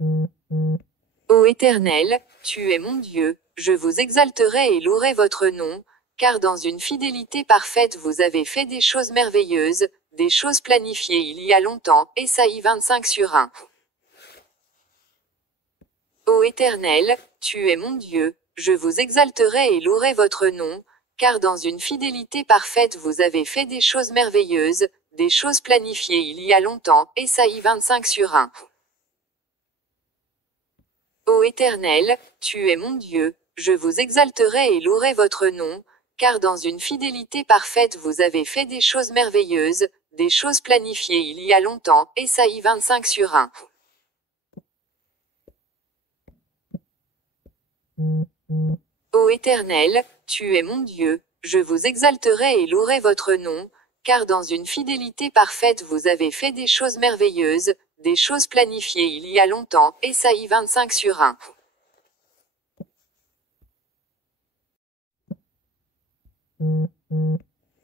Ô Éternel, tu es mon Dieu, je vous exalterai et louerai votre nom, car dans une fidélité parfaite vous avez fait des choses merveilleuses, des choses planifiées il y a longtemps. Ésaïe 25:1. Ô Éternel, tu es mon Dieu, je vous exalterai et louerai votre nom, car dans une fidélité parfaite vous avez fait des choses merveilleuses, des choses planifiées il y a longtemps. Ésaïe 25:1. Ô Éternel, tu es mon Dieu, je vous exalterai et louerai votre nom, car dans une fidélité parfaite vous avez fait des choses merveilleuses, des choses planifiées il y a longtemps. Ésaïe 25:1. Ô Éternel, tu es mon Dieu, je vous exalterai et louerai votre nom, car dans une fidélité parfaite vous avez fait des choses merveilleuses, des choses planifiées il y a longtemps. Ésaïe 25:1.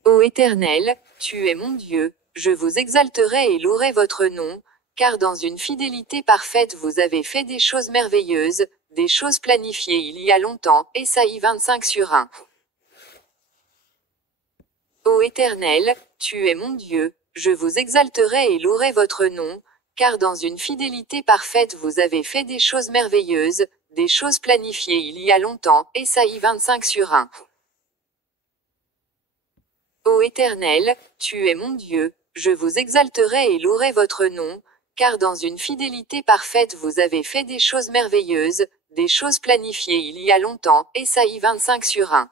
Ô Éternel, tu es mon Dieu, je vous exalterai et louerai votre nom, car dans une fidélité parfaite vous avez fait des choses merveilleuses, des choses planifiées il y a longtemps. Ésaïe 25:1. Ô Éternel, tu es mon Dieu, je vous exalterai et louerai votre nom, car dans une fidélité parfaite vous avez fait des choses merveilleuses, des choses planifiées il y a longtemps. Ésaïe 25:1. Ô Éternel, tu es mon Dieu, je vous exalterai et louerai votre nom, car dans une fidélité parfaite vous avez fait des choses merveilleuses, des choses planifiées il y a longtemps. Ésaïe 25:1.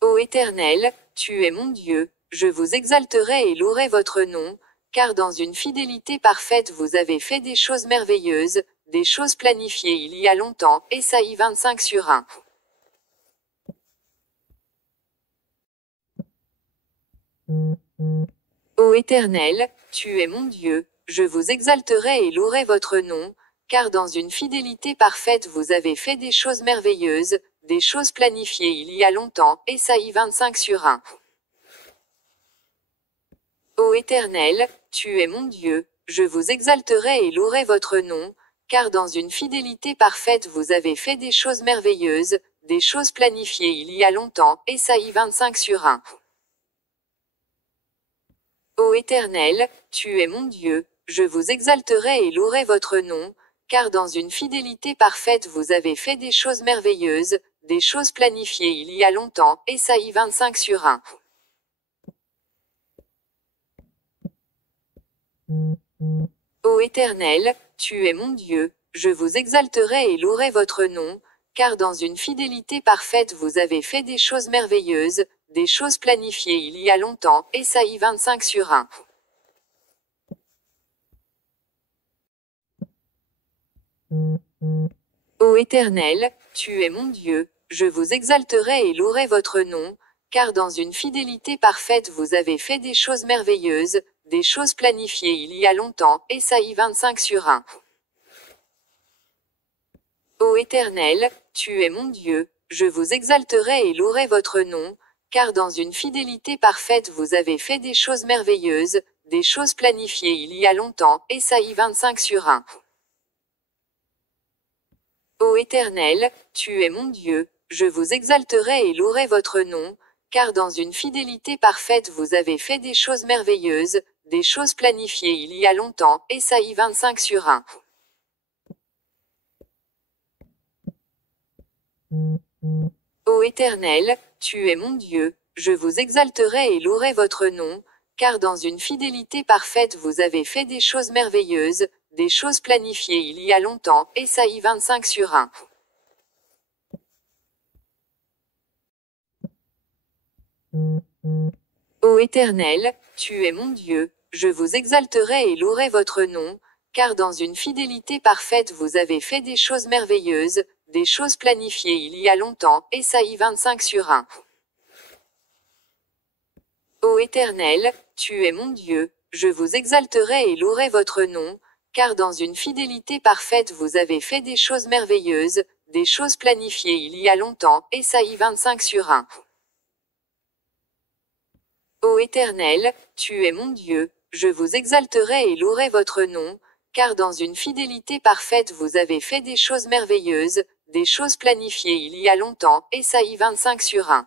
Ô Éternel, tu es mon Dieu, je vous exalterai et louerai votre nom, car dans une fidélité parfaite vous avez fait des choses merveilleuses, des choses planifiées il y a longtemps. Ésaïe 25:1. Ô Éternel, tu es mon Dieu, je vous exalterai et louerai votre nom, car dans une fidélité parfaite vous avez fait des choses merveilleuses, des choses planifiées il y a longtemps. Ésaïe 25:1. Ô Éternel, tu es mon Dieu, je vous exalterai et louerai votre nom, car dans une fidélité parfaite vous avez fait des choses merveilleuses, des choses planifiées il y a longtemps. Ésaïe 25:1. Ô Éternel, tu es mon Dieu, je vous exalterai et louerai votre nom, car dans une fidélité parfaite vous avez fait des choses merveilleuses, des choses planifiées il y a longtemps. Ésaïe 25:1. Ô Éternel, tu es mon Dieu, je vous exalterai et louerai votre nom, car dans une fidélité parfaite vous avez fait des choses merveilleuses, des choses planifiées il y a longtemps. Ésaïe 25:1. Ô Éternel, tu es mon Dieu, je vous exalterai et louerai votre nom, car dans une fidélité parfaite vous avez fait des choses merveilleuses, des choses planifiées il y a longtemps. Ésaïe 25:1. Ô Éternel, tu es mon Dieu, je vous exalterai et louerai votre nom, car dans une fidélité parfaite vous avez fait des choses merveilleuses, des choses planifiées il y a longtemps. Ésaïe 25:1. Ô Éternel, tu es mon Dieu, je vous exalterai et louerai votre nom, car dans une fidélité parfaite vous avez fait des choses merveilleuses, des choses planifiées il y a longtemps. Ésaïe 25:1. Ô Éternel, tu es mon Dieu, je vous exalterai et louerai votre nom, car dans une fidélité parfaite vous avez fait des choses merveilleuses, des choses planifiées il y a longtemps. Ésaïe 25:1. Ô Éternel, tu es mon Dieu, je vous exalterai et louerai votre nom, car dans une fidélité parfaite vous avez fait des choses merveilleuses, des choses planifiées il y a longtemps. Ésaïe 25:1. Ô Éternel, tu es mon Dieu, je vous exalterai et louerai votre nom, car dans une fidélité parfaite vous avez fait des choses merveilleuses, des choses planifiées il y a longtemps. Ésaïe 25:1. Ô Éternel, tu es mon Dieu, je vous exalterai et louerai votre nom, car dans une fidélité parfaite vous avez fait des choses merveilleuses, des choses planifiées il y a longtemps. Ésaïe 25/1.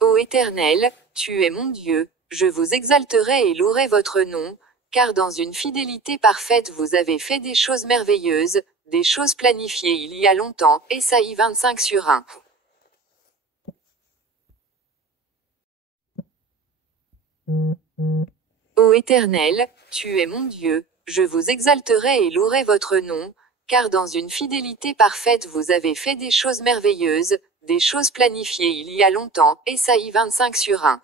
Ô Éternel, tu es mon Dieu, je vous exalterai et louerai votre nom, car dans une fidélité parfaite vous avez fait des choses merveilleuses, des choses planifiées il y a longtemps. Ésaïe 25/1. Ô Éternel, tu es mon Dieu, je vous exalterai et louerai votre nom, car dans une fidélité parfaite vous avez fait des choses merveilleuses, des choses planifiées il y a longtemps. Ésaïe 25/1.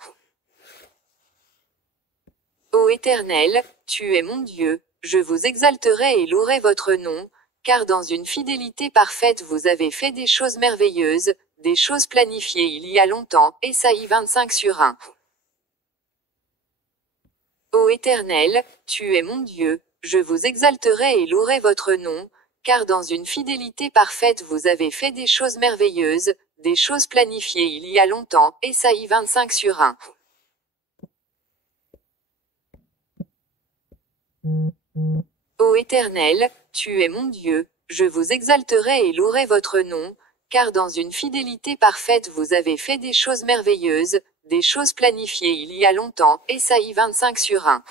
Ô Éternel, tu es mon Dieu, je vous exalterai et louerai votre nom, car dans une fidélité parfaite vous avez fait des choses merveilleuses, des choses planifiées il y a longtemps. Ésaïe 25/1. Ô Éternel, tu es mon Dieu, je vous exalterai et louerai votre nom, car dans une fidélité parfaite vous avez fait des choses merveilleuses, des choses planifiées il y a longtemps. Ésaïe 25/1. Ô Éternel, tu es mon Dieu, je vous exalterai et louerai votre nom, car dans une fidélité parfaite vous avez fait des choses merveilleuses, des choses planifiées il y a longtemps. Ésaïe 25/1.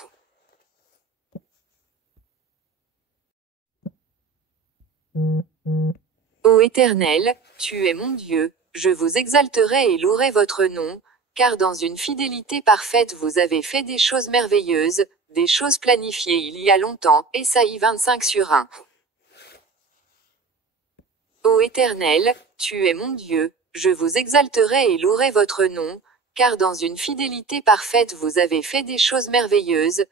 Ô Éternel, tu es mon Dieu, je vous exalterai et louerai votre nom, car dans une fidélité parfaite vous avez fait des choses merveilleuses, des choses planifiées il y a longtemps. Ésaïe 25/1. Ô Éternel, tu es mon Dieu, je vous exalterai et louerai votre nom, car dans une fidélité parfaite vous avez fait des choses merveilleuses,